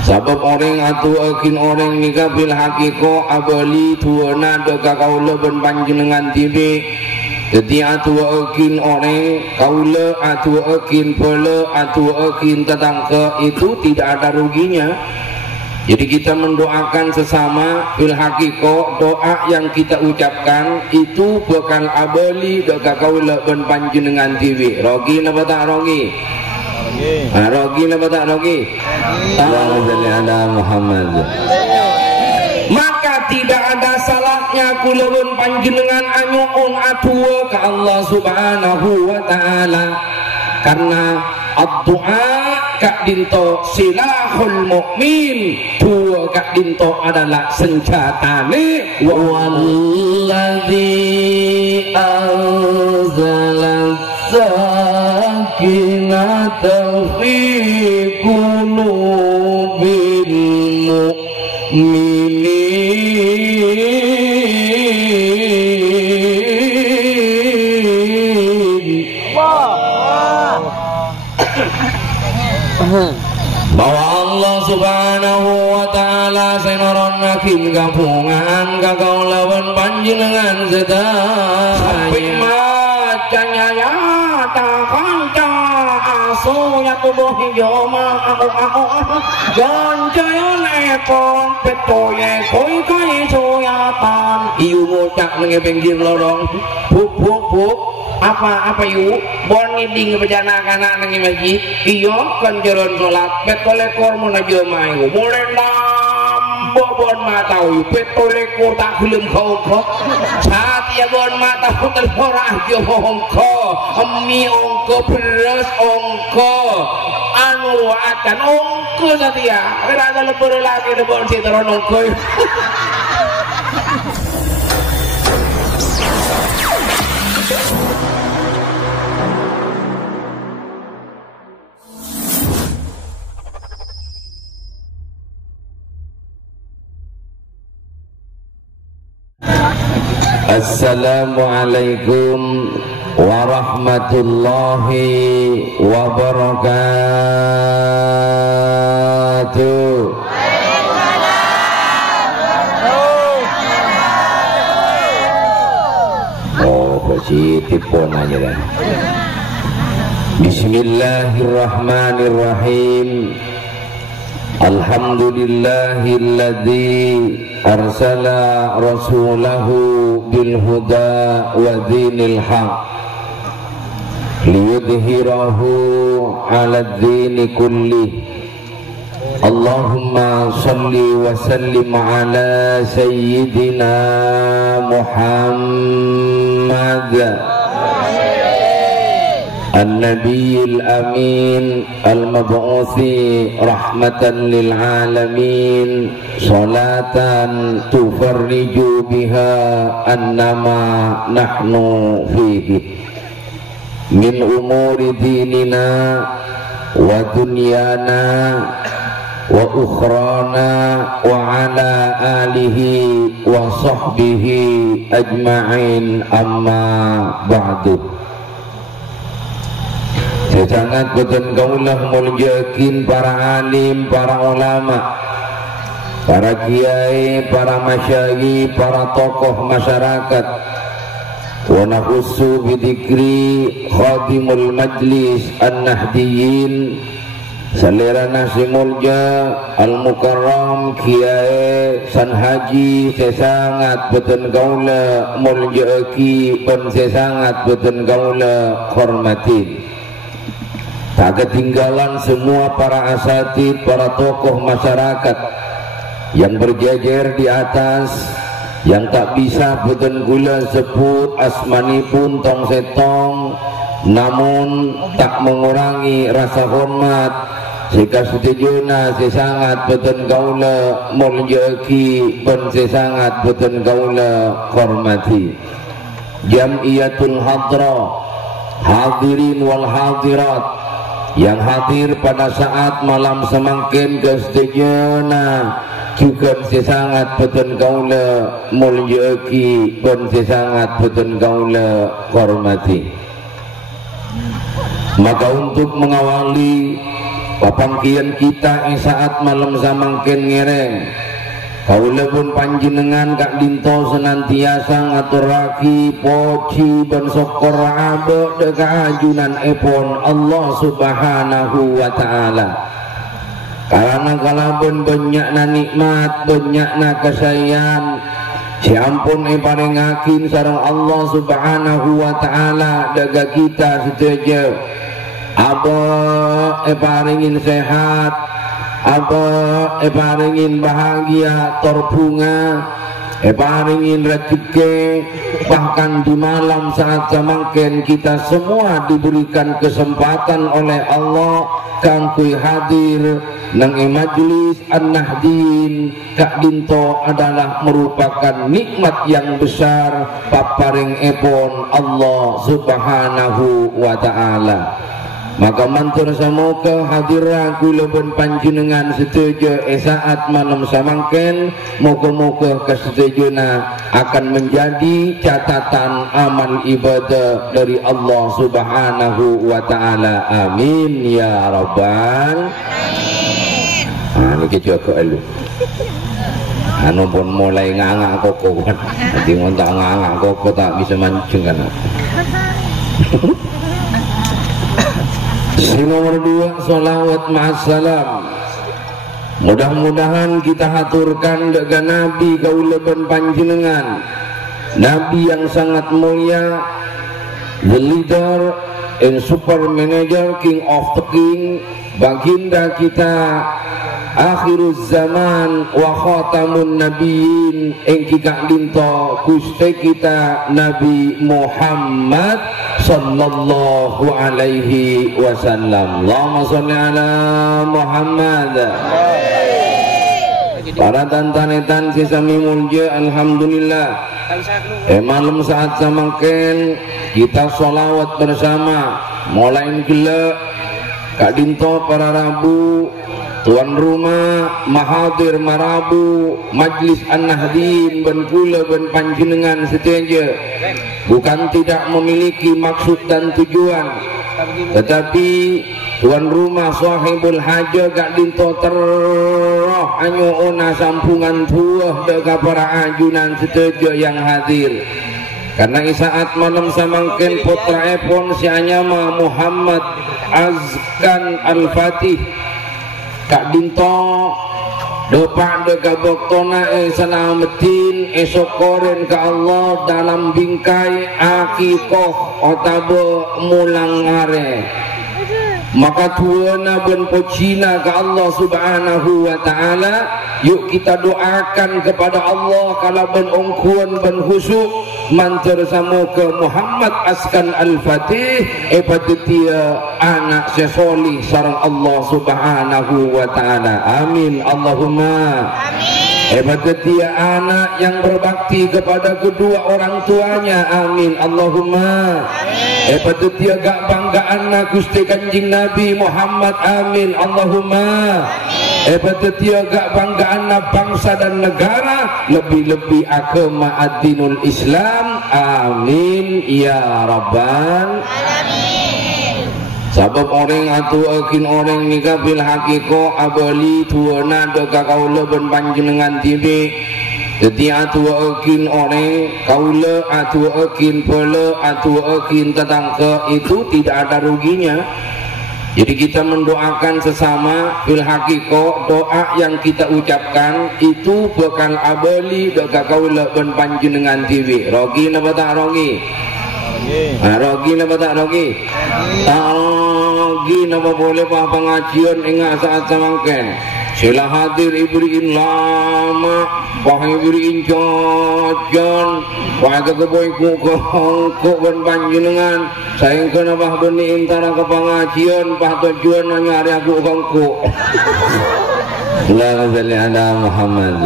Sabab orang atu akin orang nikah bil hakiko abali tuana deka kaula ben panjenengan tibi. Jadi atu akin orang kaula atu akin pele atu akin tetangga itu tidak ada ruginya. Jadi kita mendoakan sesama bil hakiko, doa yang kita ucapkan itu bakal abali deka kaula ben panjenengan tibi. Rogi napa tak rogi? Rogi napa tak rogi? Allahumma shalli ala Muhammad. Maka tidak ada salahnya kulawan panjenengan anyuun atua ke Allah Subhanahu wa taala, karena ad-du'a kak dinto silahul mukmin, dua kak dinto adalah senjatane. Walladzi anzala sakinata fi qulubil mu'minin bahwa Allah Subhanahu wa taala senoronnakin gabungan kakaulawan panjenengan sedaya sampai macanya ya takanca aso ya tubuh hijoma aku ganjayan ekon petoye koi kai soyatan iu ngocak nge pinggir lorong buk buk buk apa yuk bon ngiding bejana kana nang masjid iyo kan jaron salat petolekor menajo mayu mulai nambo bon mata yuk petolekor tak gelem kau saat ya bon mata hotel porah jo ongko mi ongko beras ongko anu akan ongko satia rada lebur lagi de bon sitaron ongko. Assalamualaikum warahmatullahi wabarakatuh. Oh, positif pun aja dah. Bismillahirrahmanirrahim. Alhamdulillahilladzi arsala rasulahu bil huda wa dinil haq liyudhhirahu 'ala ad-dini kullih. Allahumma shalli wa sallim ala sayyidina Muhammad An-Nabiyil Amin Al-Mab'uthi Rahmatan lil Alamin, Salatan tufarriju biha annama nahnu fihi min umuri dinina wa dunyana wa ukhrana wa ala alihi wa sahbihi ajma'in, amma ba'du. Sangat betul kaulah muljakin para alim, para ulama, para kiai, para masyayikh, para tokoh masyarakat. Wa nahussu bidikri khadimul majlis an-nahdiyyin salirana simulja al-mukarram kiai san haji sesangat betul kaula muljaki pun sesangat betul kaula hormati. Tak ketinggalan semua para asatid, para tokoh masyarakat yang berjejer di atas, yang tak bisa beten gula sebut asmanipun tong setong, namun tak mengurangi rasa hormat. Jika setujuna sesangat beten kaula muljaki pun sesangat beten kaula hormati. Jamiyatul hadra, hadirin wal hadirat yang hadir pada saat malam semakin kestejana, juga sesangat betul kaula mulyaki pun sesangat betul kaula hormati. Maka untuk mengawali papangkian kita saat malam samangken ngereng kaula pun panjenengan kak dinto senantiasa ngaturaki poci ben sokor abe deka ajunan epon Allah subhanahu wa ta'ala karena kalaupun banyakna nikmat banyakna kesayangan si ampun paringakin sareng Allah subhanahu wa ta'ala daga kita setuju Aba paringin sehat, Aba paringin bahagia terbunga, paringin rezeki, bahkan di malam saat samangken kita semua diberikan kesempatan oleh Allah kangkui hadir nang majlis An-Nahdin Kak Dinto adalah merupakan nikmat yang besar paparing epon Allah subhanahu wa ta'ala. Maka mantur samoga hadiran kula pun panjenengan setuju saat malam samangken moga-moga kesetujuna akan menjadi catatan amal ibadah dari Allah subhanahu wa ta'ala. Amin ya rabbal alamin. Ini kejaga elu anu pun mulai ngangak koko kan nanti ngontak ngangak koko tak bisa mancing kan. Nomor 2 salawat ma'assalam. Mudah-mudahan kita haturkan dengan Nabi kaulaban panjenengan, Nabi yang sangat mulia, the leader and super manager, king of the king, baginda kita akhiruz zaman wa khatamun nabiyyin engki Kak Dinto Gusti kita Nabi Muhammad sallallahu alaihi wasallam. Allahumma sholli ala Muhammad. Para tantanetan sesami mulja alhamdulillah. Malam saat samangken kita sholawat bersama mulai gelek Kak Dinto para Rabu tuan rumah mahadir marabu majlis An-Nahdin ben kula ben panjenengan setuju bukan tidak memiliki maksud dan tujuan, tetapi tuan rumah sahibul haja Kak Dinto terroh anyo ona sampungan buah deka para ajunan setuju yang hadir. Karena saat malam samangken putra epon si anyama Muhammad Azkan Al-Fatih Kak Dinto depan deka boktona selamatin esokoren ke Allah dalam bingkai akikoh otabe mulang ngare. Maka tuana ben pocina ke Allah subhanahu wa ta'ala. Yuk kita doakan kepada Allah kalau ben ongkuan ben khusyuk mantar samo ke Muhammad Azkan Al-Fatih epatetia anak sesoli sarang Allah subhanahu wa ta'ala. Amin Allahumma amin. Epatetia anak yang berbakti kepada kedua orang tuanya. Amin Allahumma amin. Epatetia gak banggaan na Gusti Kanjeng Nabi Muhammad. Amin Allahumma amin. Epatetia gak banggaan na bangsa dan negara, lebih-lebih agama ad-dinul Islam. Amin ya rabbal alamin. Sabab orang atu akin orang nikah bil hakiko abali tuana deka kaula ben panjenengan tibi. Jadi atu akin orang kaula atu akin pele atu akin tetangga itu tidak ada ruginya. Jadi kita mendoakan sesama bil hakiko, doa yang kita ucapkan itu bakal abali deka kaula ben panjenengan tibi. Rogi napa tak rogi? Rogi napa tak rogi? Rogi napa boleh pak pengajian ingat saat samangken sila hadir iberiin lama pak iberiin jajan pak keboy kok ben panjenengan sayang kena bah beni intara ke pengajian pak tujuan nyari aku kongko. Allahumma sholli ala Muhammad.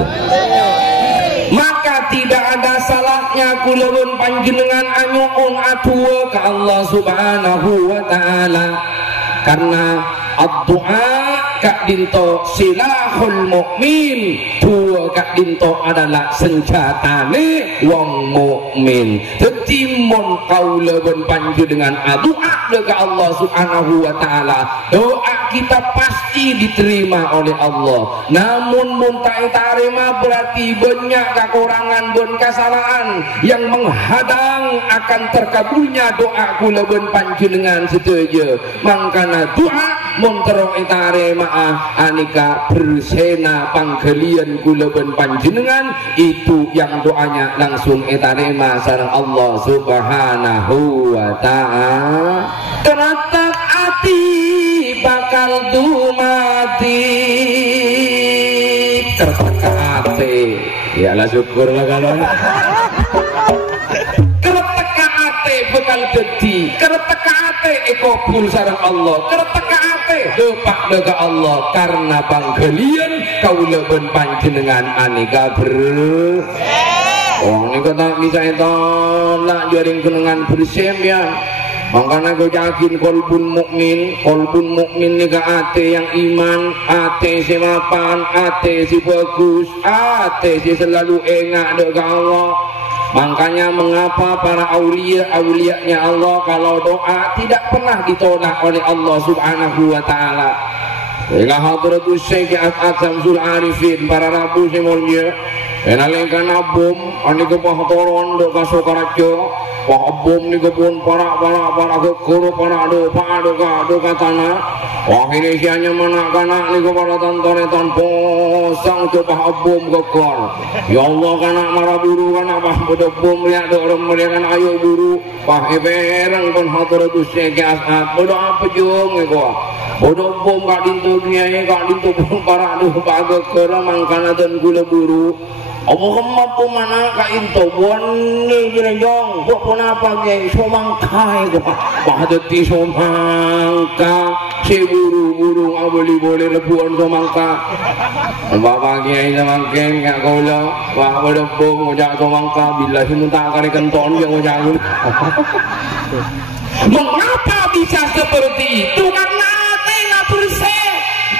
Maka tidak ada salahnya kulun panjenengan anyuun atua ke Allah subhanahu wa ta'ala, karena ad-du'a Kak Dinto silahul mukmin. Tua Kak Dinto adalah senjatane wong mukmin. Tetimun kaula ben panjenengan doa ke Allah subhanahu wa ta'ala, doa kita pasti diterima oleh Allah. Namun mun tak terima berarti banyak kekurangan dan kesalahan yang menghadang akan terkabulnya doa kula ben panjenengan setuju. Mangkana doa mun terong terima anika bersena panggalian kula ben panjenengan itu yang doanya langsung terima sareng Allah Subhanahu wa ta'ala. Keretak ati bakal dumati keretak ati ya lah syukur lah kalau keretak ati bakal dadi keretak ati kabul sareng Allah keretak ati depak dekat Allah karena panggalian kaula ben panjenengan anika oh ini kata bisa itu nak jaring kenangan bersem ya. Makanya kau yakin kolbun mukmin ni ke ate yang iman, ate si mapan, ate si bagus, ate si selalu engak dekat Allah. Makanya mengapa para aulia-nya Allah kalau doa tidak pernah ditolak oleh Allah Subhanahu wa ta'ala. Ila hadratus Syekh As'ad Samsul Arifin para rabu semuanya enalengkan abum ani ke pahtoron do kasokarajo abum ni ke pun para ke kuru para do katana wah ini sianya mana kana ni ke para tantore tanpo sang coba abum ke kor ya Allah kana maraburu kana bah bodobum lihat do orang mereka ayo buru bah everang pun hadratus Syekh As'ad berdoa pejung ni ko bodobum ka dintu kiai ka dintu pun para do baga kera mangkana dan gula buru Allah mampu mana ka into boni ginajong buat pun apa geng somangkai bahadati somangka si buru-buru aboli boleh rebuan somangka bapak kiai samangkeng gak kaulah wah bodobum ojak somangka bila simuntah kari kenton yang ojak mengapa bisa seperti itu karena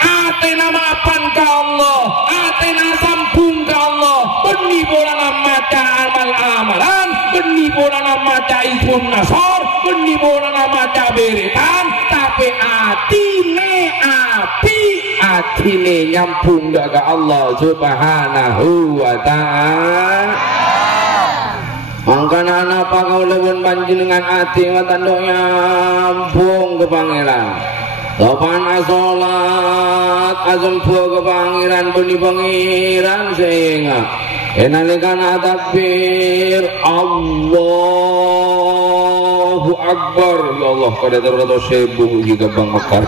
atena maafan ke Allah atena sampung ke Allah beni bolana maca amal-amalan beni bolana maca ibun nasor beni bolana maca beretan tapi atine nyampung ke Allah Subhanahu wa ta'ala. Mangkana napa kau lewat panjenengan ati watando nyampung ke pangeran Topan asolat azam buah ke pangeran beni pangeran sehingga enalikan takbir Allahu Akbar ya Allah pada terlalu sebuh juga bang Mekar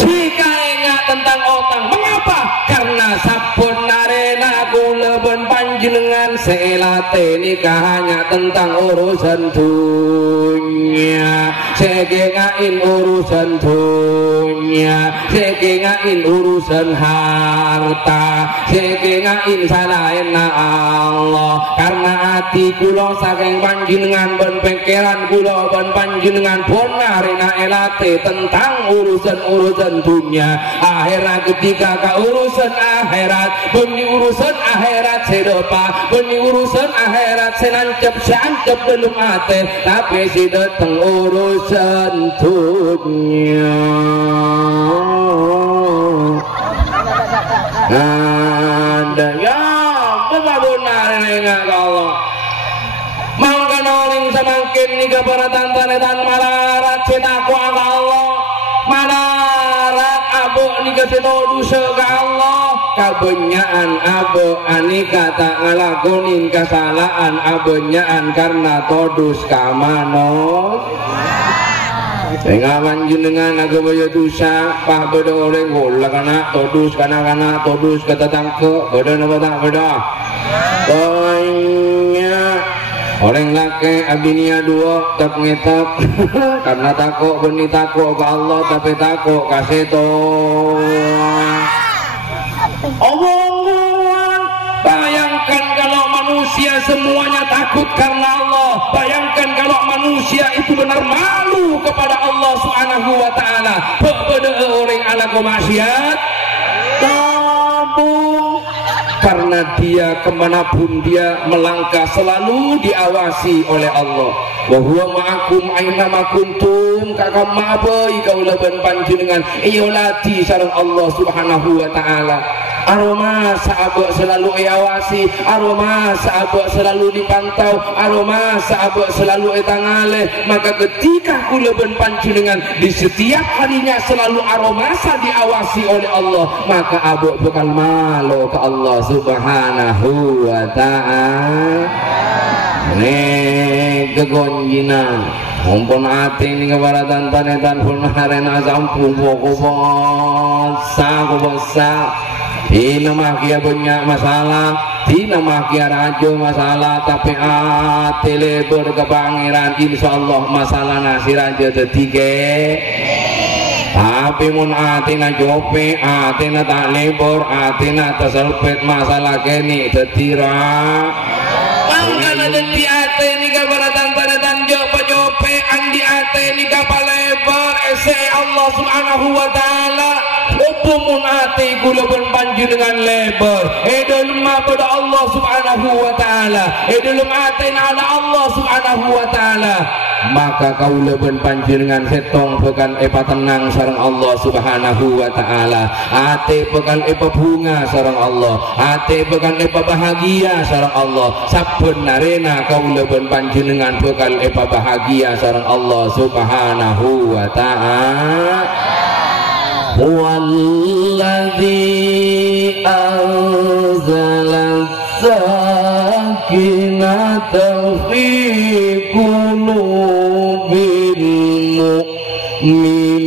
jika ingat tentang otang mengapa karena sabun narena kuleben panjenengan selate nikah hanya tentang urusan dunia segengain urusan dunia segengain urusan harta segengain salahin Allah karena hati kulo saking panjenengan ben pikiran kulo ben panjenengan pun narena elate tentang urusan dunia akhirat ketika ke urusan akhirat beni urusan akhirat sedopa beni urusan akhirat senancep belum ate tapi si dateng urusan dunia ada ya benar enggak kalau mangkana oling semakin nika para tantanetan malarat cetaku Allah malarat abu nika setodu sega Allah kabenyaan abu anika tak ngalakonin kesalahan abenyaan karena todus kamanos pengawan jenengan agama dosa pah beda orang gola kana todus kana todus kata tangke beda napa tak beda banyak orang laki abinia dua tak ngetak karena takut beni takut ke Allah tapi takut kasih Allah. Bayangkan kalau manusia semuanya takut karena Allah, bayangkan kalau manusia itu benar malu kepada Allah Subhanahu wa ta'ala. Kepada orang ala kemaksiat tabung karena dia kemanapun dia melangkah selalu diawasi oleh Allah. Wa huwa ma'akum aina ma kuntum hukum kakak mabai kaula ban panjenengan iyo lati sareng Allah Subhanahu wa taala. Aroma sahabat selalu iawasi, aroma sahabat selalu dipantau, aroma sahabat selalu etangale. Maka ketika kula ben panjenengan di setiap harinya selalu aromasa diawasi oleh Allah, maka abok bakal malu ke Allah Subhanahu wa taala. Nek kegonjinan mumpun ati ni kebaratan tanetan pun harena sampung kubosa Tina makia banyak masalah, tina makia rajo masalah, tapi hati lebur ke pangeran, insyaallah masalah nasi rajo ketiga. Tapi mun atina jope, atina tak lebur, atina terselpet masalah kini tetira. Mangkana deti ate ni kabaratan tanetan jope andi ate ni kapal lebur, ese Allah Subhanahu wa taala. Upumun ati kula ben panjenengan lebar edulum pada Allah Subhanahu wa taala edulum atin ala Allah Subhanahu wa taala, maka kaula ben panjenengan setong pekan epa tenang sareng Allah Subhanahu wa taala, ate pekan epa bunga sareng Allah, ate pekan epa bahagia sareng Allah. Sabenarena kaula ben panjenengan pekan epa bahagia sareng Allah Subhanahu wa taala. Huwallazi anzala sakinata fi qulubil mu'minin.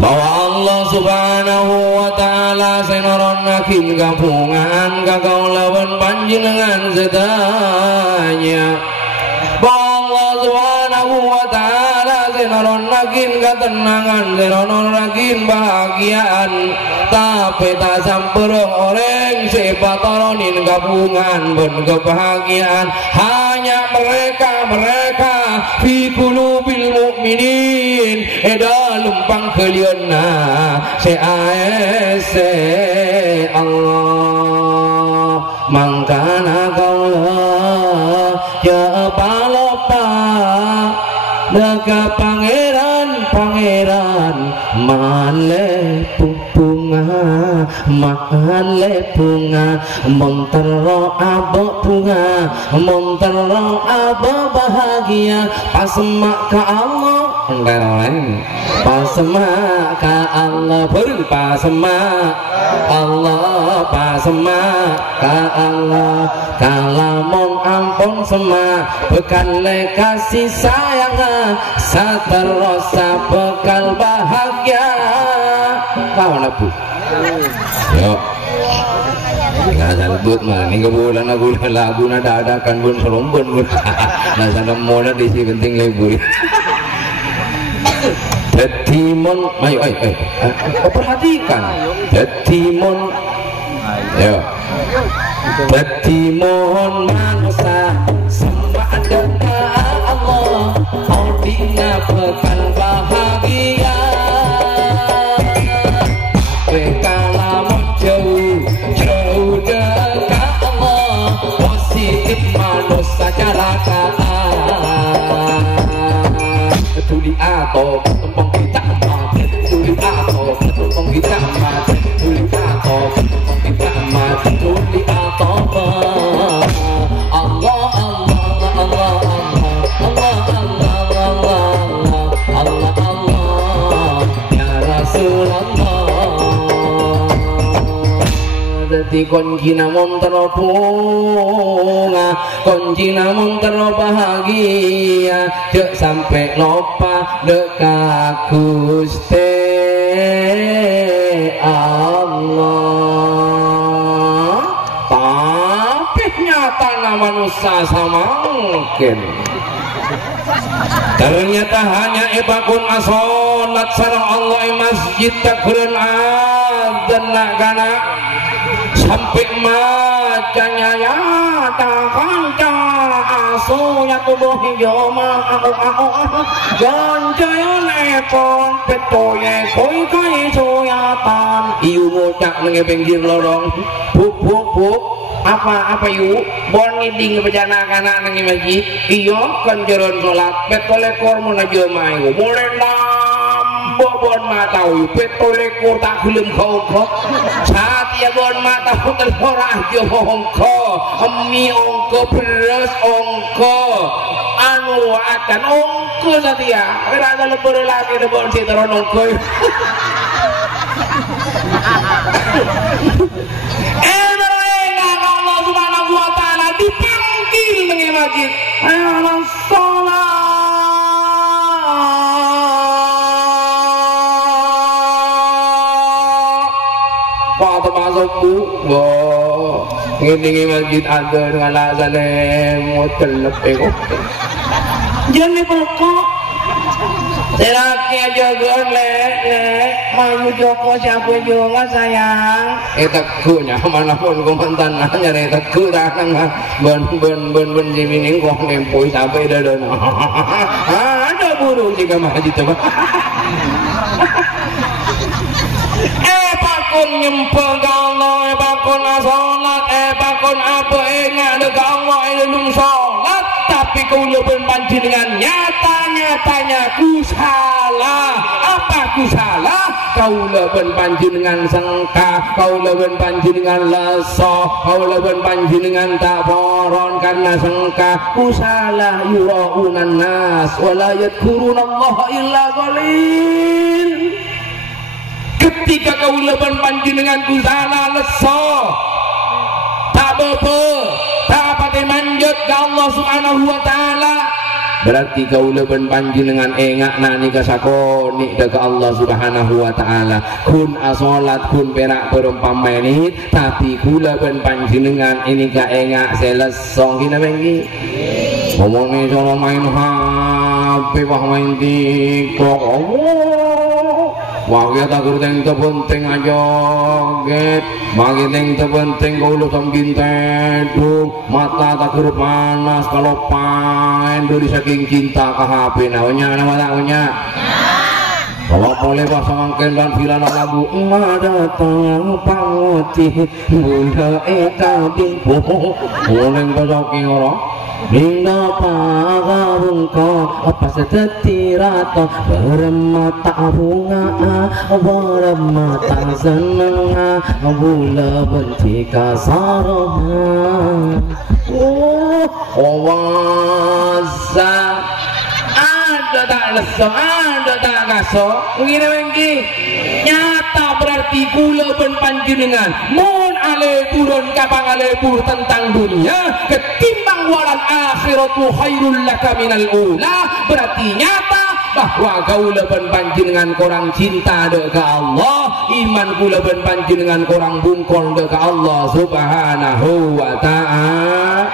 Bahwa Allah Subhanahu wa taala senoronnakin gabungan kakaulawan panjenengan sedaya. Bahwa Allah Subhanahu wa taala senoronnakin ketenangan, senoronnakin bahagiaan, tapi tak sampereng orang sepatoronin gabungan ben kebahagiaan hanya mereka fi qulubil mu'minin edalum pangkeliona se Allah mangkana kaula ya palopa daga pangeran male bunga male bunga montero abok bunga montero abok bahagia pasmak ke Allah enggak lain pasmak ke Allah beri pasmak Allah pasmak ke Allah kalamun ampun semak bekal kasih sayang saterosa bekal bahagia kau nabu yo nggak salbut mah ini kebulan lagu nada adakan bun serombon bun nasa moda di si penting lebur Detimon ayo perhatikan Detimon yo Detimon manusia sembah doa Allah audina bekal bahagia bekalamun jauh dekat Allah positif manusia carakaan tuli atau tumpang kita mati tuli atau tumpang kita mati tuli atau tumpang kita mati tuli atau Allah Allah Allah Allah Allah Allah Allah ya Rasulullah. Dadi kunci namun teropong kunci namun terbahagia cek sampai lupa dekat Gusti Allah. Tapi nyata manusia sama mungkin ternyata hanya ibakun asolat sarang Allah masjid takbiran adzan nak kana sampai macanya ya tak kanca sunya tubuh hijau aku ganjayan ekon petoye koi kai suyatan iu ngucap nge pinggir lorong buk apa iu bon ngiding bejana kana nang masjid iyo kan jaron salat petolekor mun jelema ieu mulai bon matau petolekor tak gelem kau satia bon matau tersorah jo ongko emi ongko beras ongko anu akan ongko satia ora ada lebur lagi bon sitaron ongko Allah Subhanahu wa taala dipanggil dengan masjid ayo salat masukku ngini masjid ada dengan azan motel lepek jangan pelukok selaki aja le mau joko siapa juga sayang tegunya manapun komandan nyari tegu datang ben jimining kok nempoi sampai dadan ada burung jika masjid coba pakun nyempel Allah pakun asolat pakun apa ingat dega Allah ilmu sholat tapi kau lebih panjenengan nyata-nyatanya ku salah apa ku salah kau lebih panjenengan sengka kau lebih panjenengan leso kau lebih panjenengan tak boron karena sengka ku salah yura'unan nas wala yadkurunallaha illa qalil ketika kau leban panjenengan ku salah leso tak bebe tak pakai manjut ke Allah Subhanahu wa taala berarti kau leban panjenengan engak nani kasakoni ke Allah Subhanahu wa taala kun asolat kun perak perumpameni tapi ku leban panjenengan ini ka engak selesong kina bengi ngomongnya soal main HP wah main TikTok wah tak kurang terpenting aja get bagi yang terpenting kau lu sambil teduk mata tak kurang panas kalau pain dari saking cinta ke HP namanya nama taknya kalau boleh bahasa mangken dan filan lagu ada tang pangoti bunda eta dimpo boleh bajoki orang Ninda pagabungko apa setetirato bermata bunga bermata senang bula benci kasaroha wasa ada tak leso ada tak kaso ngene wengi nyata berarti kula ben panjenengan mun ale turun kapang ale pur tentang dunia ketimbang walal akhiratu khairul laka minal ula berarti nyata bahwa kaula ben panjenengan korang cinta dek ke Allah iman kula ben panjenengan korang bungkol dek ke Allah Subhanahu wa taala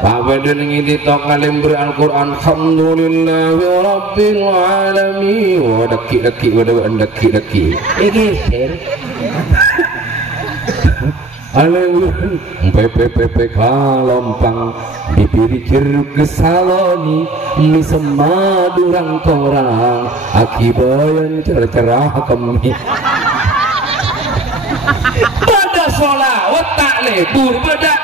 Bapak dan ini tok ngalim Al-Quran alhamdulillahi rabbil alamin wah daki-daki ini share Alun PPPP kalompang dipiri jeruk kesaloni mi semadurang torang akibayan cerah kami pada sholawat tak lebur pada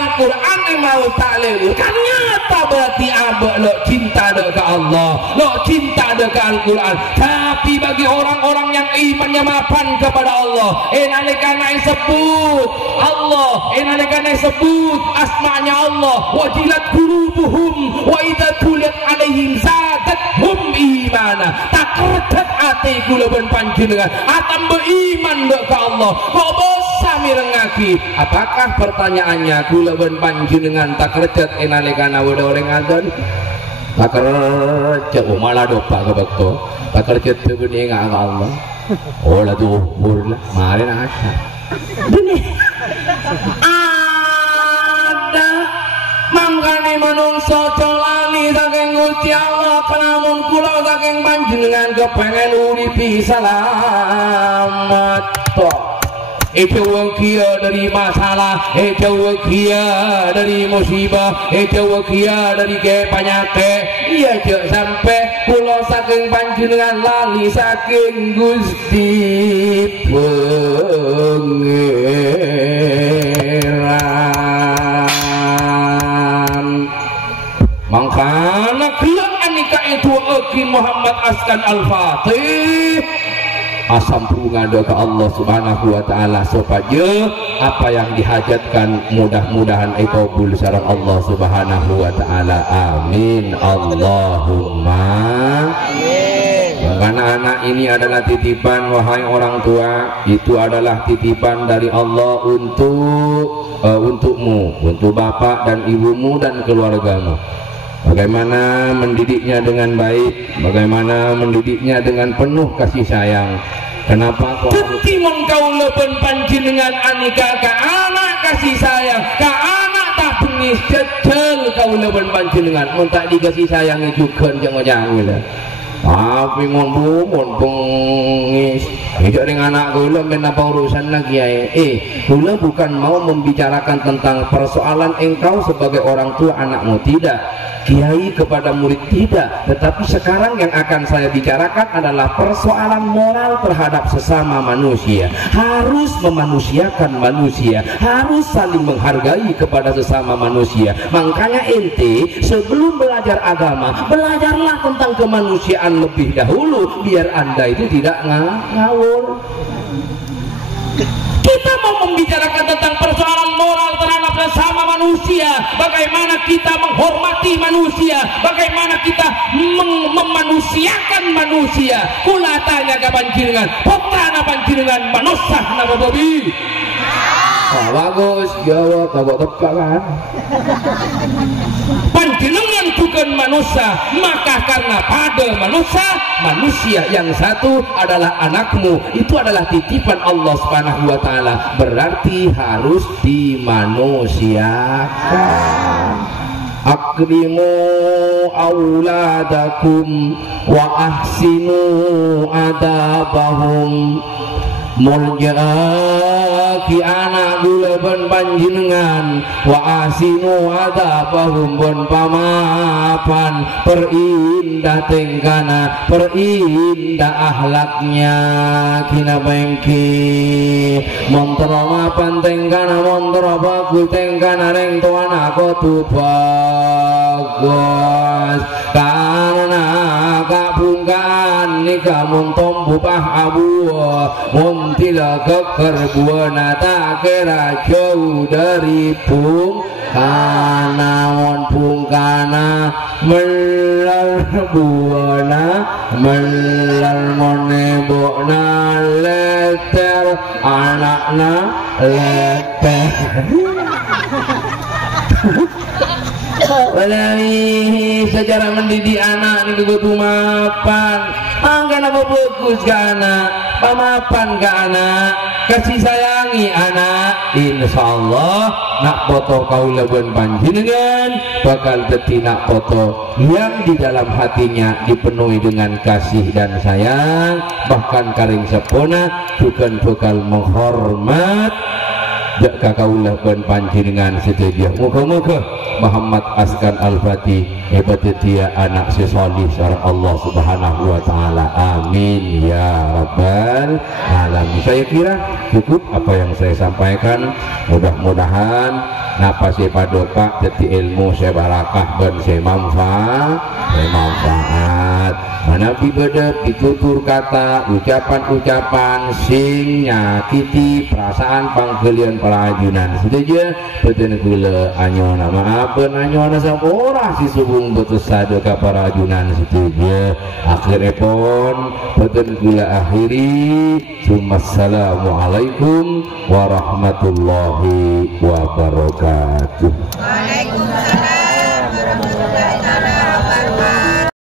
Al-Quran mau tak lebur kan nyata berarti abak lo cinta ke Allah lo cinta ke Al-Quran tapi bagi orang-orang yang imannya mapan kepada Allah nalika sebut Allah nalika sebut asma'nya Allah wajilat qulubuhum wa idza tuliyat alaihim zadatuhum imana tak kerdet ati kula ben panjenengan atam beriman ke Allah kok bosa mirengaki apakah pertanyaannya kula ben panjenengan tak kerdet nalika nawada orang adzan tak kerdet malah dopa ke bekto tak kerdet bening Allah olah duhur lah mari nasa benih ada mangkane manungsa colani saking Gusti Allah namun kula saking panjenengan kepengen uripi selamat tok jauh kia dari masalah, jauh kia dari musibah, jauh kia dari penyakit. Iya jauh sampai kula saking panjenengan lali saking Gusti Pangeran. Mangkana kelak anika itu Eki Muhammad Askan Al-Fatih asampurna doa ke Allah Subhanahu wa taala supaya apa yang dihajatkan mudah-mudahan kabul sareng Allah Subhanahu wa taala. Amin Allahumma amin. Karena anak ini adalah titipan wahai orang tua, itu adalah titipan dari Allah untukmu, untuk bapak dan ibumu dan keluargamu. Bagaimana mendidiknya dengan baik, bagaimana mendidiknya dengan penuh kasih sayang. Kenapa kok ketimun kau leben panjenengan anika ka anak kasih sayang, ka anak tak bengis jejel kau leben panjenengan mun tak dikasih sayangi juga jangan lah. Tapi mun bengis tidak dengan anak kula men apa urusan lagi ya. Kula bukan mau membicarakan tentang persoalan engkau sebagai orang tua anakmu, tidak. Kiai kepada murid tidak, tetapi sekarang yang akan saya bicarakan adalah persoalan moral terhadap sesama manusia. Harus memanusiakan manusia, harus saling menghargai kepada sesama manusia. Makanya ente sebelum belajar agama, belajarlah tentang kemanusiaan lebih dahulu, biar anda itu tidak ngawur. Kita mau membicarakan tentang persoalan moral terhadap sesama manusia, bagaimana kita menghormati manusia, bagaimana kita memanusiakan manusia. Kula tanya ke panjenengan, putrana panjenengan manusia napa babi? Bagus, jawab tak tepat kan? Panjenengan bukan manusia, maka karena pada manusia yang satu adalah anakmu, itu adalah titipan Allah Subhanahu wa taala, berarti harus dimanusiakan. Akrimu auladakum wa ahsinu adabahum. Muljaki anak gula ben panjenengan wa asinu adabahum bon pamapan, perindah tingkana, perindah ahlaknya kina bengki montro mapan tingkana, montro bagus tingkana reng tuana kotu bagus karena kabungkaan nikah montom bupah abu muntila kekerbuana tak kira jauh dari pungkana mon pungkana melal buana melal monebokna leter anakna leter Walai secara mendidik anak ini kudu mapan. Angkan apa bagus ke anak, pamapan ke anak, kasih sayangi anak. Insyaallah nak foto kau lawan panjenengan bakal dadi nak foto yang di dalam hatinya dipenuhi dengan kasih dan sayang, bahkan karing sepona bukan bakal menghormat. Jak kaulah ben panjenengan sedia. Muga-muga Muhammad Askan Al-Fatih hebat dia anak sesolih sareng Allah Subhanahu wa taala. Amin ya rabbal alamin. Saya kira cukup apa yang saya sampaikan. Mudah-mudahan napa saya padoka dadi ilmu saya barakah dan saya manfaat. Mana bibada pitutur kata ucapan-ucapan sing nyakiti perasaan panggelian pelajunan setuju betul gula anyona maafkan anyona sampora si subung betul sadoka parajunan setuju akhirnya pun betul gula akhiri Assalamualaikum warahmatullahi wabarakatuh. Waalaikumsalam.